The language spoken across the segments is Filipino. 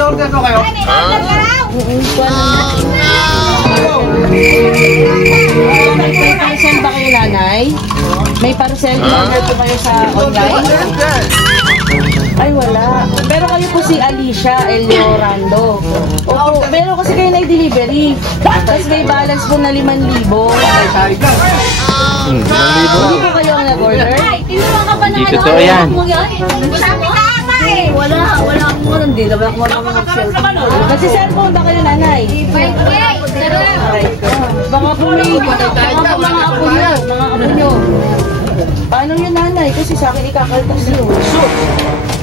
In-order ko kayo? May parcel ba kayo, nanay? May parcel in-order po kayo sa online? Ay, wala. Pero kayo po si Alicia El Leorando. Oo, pero kasi kayo na i-delivery. Tapos may balance po na 5,000. Hindi po kayo ang nag-order? Hindi totoo yan. Wala po. Hindi naman ako mag-cellphone. Kasi cellphone ba kayo, nanay? Baka po may mga apo nyo. Paano yun, nanay? Kasi sa akin ikakaltas nyo.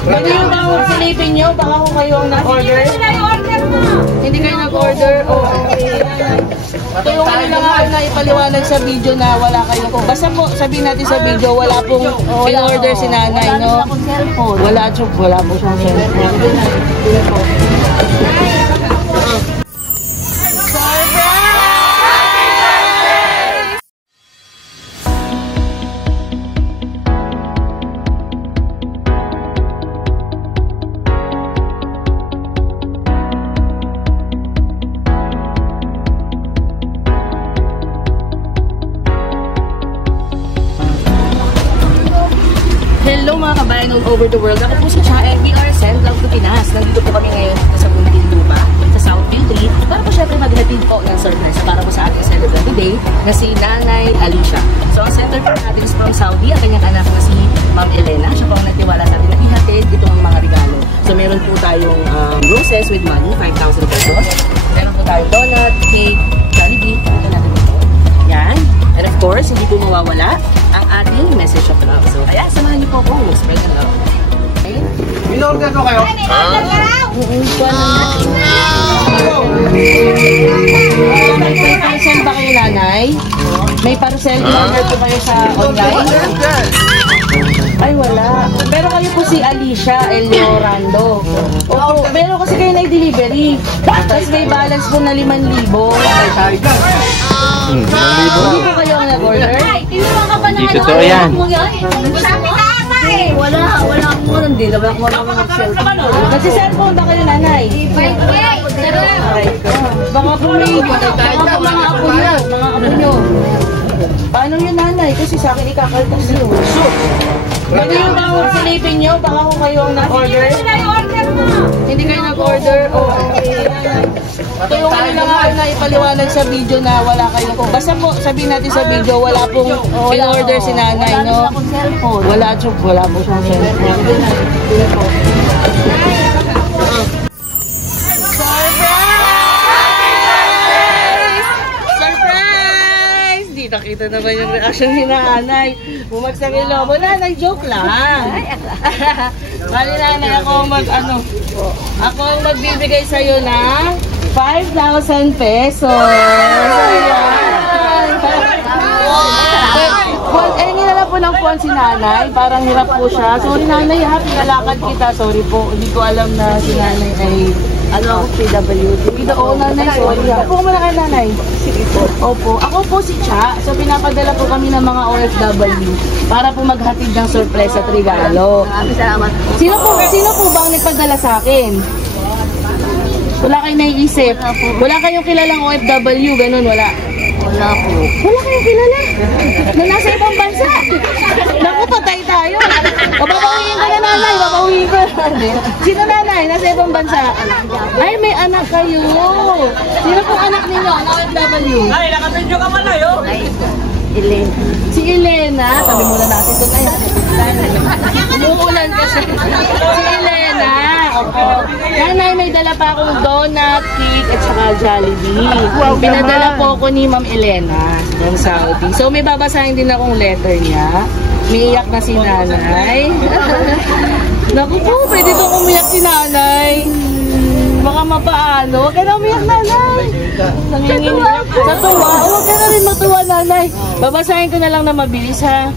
Pwede yung bang silipin nyo? Baka kung kayo ang nag-order? Hindi kayo nag-order? Tulungan nyo lang ako na ipaliwanag sa video na wala kayo po. Basta po, sabihin natin sa video, wala pong in-order si nanay, no? Wala po siyang cellphone. Hello mga kabayan all over the world. Ako po si Cha and we are Send Love to Pinas. Nandito po kami ngayon sa Muntinlupa, sa Southview 3 para po syempre maghatid po ng surprise para po sa ating celebrity day na si Nanay Alicia. So ang center po natin is from Saudi. Ang kanyang anak na si Ma'am Elena. Siya po ang nagtiwala sa atin na ihatid itong mga regalo. So meron po tayong roses with money, 5,000 pesos. Meron po tayong donut, cake, Jollibee. Ito natin ito. Yan. And of course, hindi po mawawala ang ating message of love. So, kaya samahan niyo po ako. Spread the love. Okay? In-order ko kayo? May parcel ba kayo, nanay? May parcel in-order po kayo sa online? Ay, wala. Pero kayo po si Alicia El Leorando. Oo, pero kasi kayo na i-delivery. Tapos may balance po na 5,000. Hindi po kayo ang nag-order? Hindi totoo yan. Wala po. Hindi naman ako mag-cellphone. Kasi cellphone ba kayo, nanay? Baka po may mga apo nyo. Paano yun, nanay? Kasi sa akin ikakaltas nyo. Pwede yung bang silipin nyo? Baka kung kayo ang nag-order? Hindi kayo nag-order? Tulungan nyo lang ako na ipaliwanag sa video na wala kayo po. Basta po, sabihin natin sa video, wala pong in-order si nanay, no? Wala po siyang cellphone. Nakita naman yung reaction ni nanay. Bumagsak yung lobo. Nanay, joke lang. Bali nanay, ako ang magbibigay sa'yo ng 5,000 pesos. Ayan. Eh, nilala po ng phone si nanay. Parang hirap po siya. Sorry nanay, ha? Pinalakad kita. Sorry po. Hindi ko alam na si nanay ay PWD. Oo, nanay, sorry ha. Upo mo na kayo, nanay. Opo. Ako po si Cha. So, pinapadala po kami ng mga OFW para po maghatid ng surprise at regalo. Sino po ba ang nagpadala sa akin? Wala kayong naiisip? Wala kayong kilalang OFW? Ganun, wala? Wala po. Wala kayong kilala? Na nasa ibang bansa? Naku, patay tayo. Babawiin ka na, nanay. Babawiin ka na. Sino, nanay? Nasa ibang bansa? Ay, may anak kayo. Sino pong anak ninyo? Ang OFW? Ay, nakapidyo ka pala yun. Ay, Elena. Si Elena. Sabi muna natin ito na yan. Umuulan kasi. Si Elena. Opo. Nanay, may dala pa akong donut, cake, at saka Jollibee. Pinadala po ako ni Ma'am Elena ng Saudi. So, may babasahin din akong letter niya. Umiiyak na si nanay. Naku po, pwede ba umiyak si nanay? Baka mapaano. Huwag ka na umiyak, nanay. Sa tuwa. Huwag ka na rin matuwa, nanay. Babasahin ko na lang na mabilis, ha?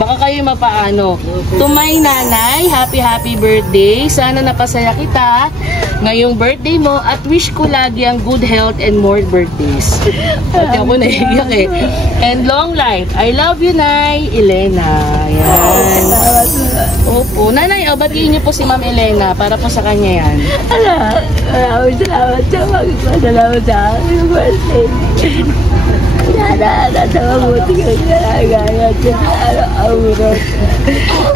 Baka kayo mapaano. To my nanay, happy birthday. Sana napasaya kita ngayong birthday mo at wish ko lagi ang good health and more birthdays. Pati ako naiiyak eh. And long life. I love you, Nay. Elena. Yan. Opo. Nanay, batiin niyo po si Ma'am Elena para po sa kanya yan. Salamat sa magpasalamat sa aking birthday. Sana sa mabuti kang nalagayan sa araw-araw.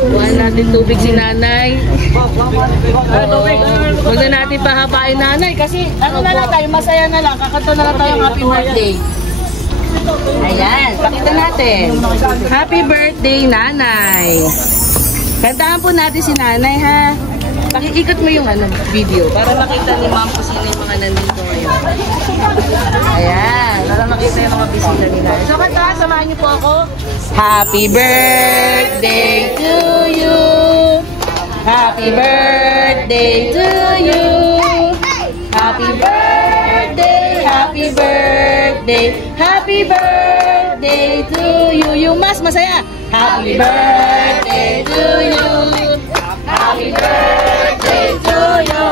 Buwan natin tubig si nanay. Huwag na natin pahabain nanay kasi ano na lang tayo, masaya na lang. Kakanta na lang tayo happy birthday. Ayan, pakita natin. Happy birthday, nanay. Kantahan po natin si nanay, ha? Pakiikot mo yung video para makita ni ma'am kung sino yung mga nandito ngayon. Ayan, para makita yung mga bisita ni nanay. So, kantahan, samahan niyo po ako. Happy birthday to you. Happy birthday to you. Happy birthday, happy birthday, happy birthday to you. Yung mas masaya. Happy birthday to you. Happy birthday to you.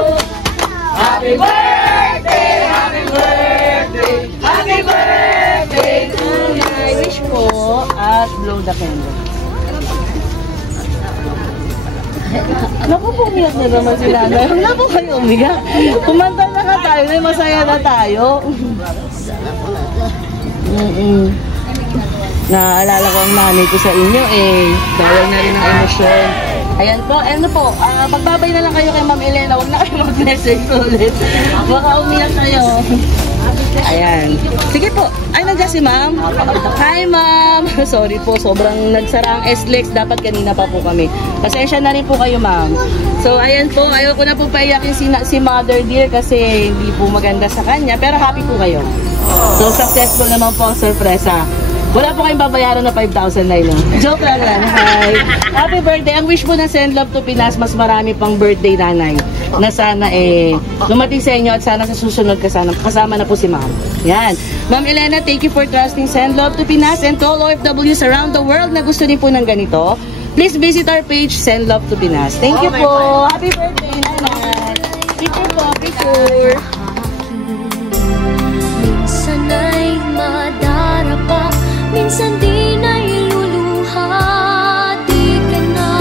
Happy birthday, happy birthday, happy birthday to you. I wish po at blow the candle. Naku po, umiyak na naman si nanay. Huwag na po kayo umiyak. Kumanta na ka tayo, may masaya na tayo. Naaalala ko ang nanay ko sa inyo bawal na rin ang emosyon. Ayan po, ano po, magbabay na lang kayo kay Ma'am Elena. Huwag na kayo mag-message ulit. Baka umiyak kayo. Ayan. Sige po. Ay, nandiyan si ma'am. Hi, ma'am. Sorry po, sobrang nagsara ang SLEX. Dapat kanina pa po kami. Pasensya na rin po kayo, ma'am. So, ayan po. Ayaw ko na po paiyakin si Mother Dear kasi hindi po maganda sa kanya. Pero happy po kayo. So, successful naman po ang sorpresa. Wala po kayong babayaran na 5,000 na yun. Joke lang lang. Hi. Happy birthday. Ang wish po ng Send Love to Pinas, mas marami pang birthday nanay. Na sana dumating sa inyo at sana sa susunod kasama na po si ma'am. Yan. Ma'am Elena, thank you for trusting Send Love to Pinas and to all OFWs around the world na gusto din po ng ganito. Please visit our page, Send Love to Pinas. Thank you po. Happy birthday, nanay. Picture po, picture. Minsan ay madarapa, minsan di na iluluha, di ka na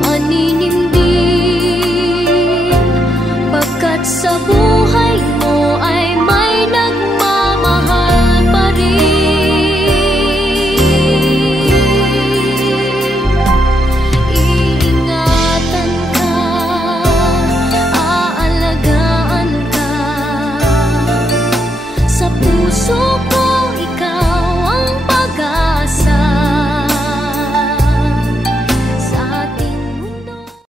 maninimdim, pagkat sa buhay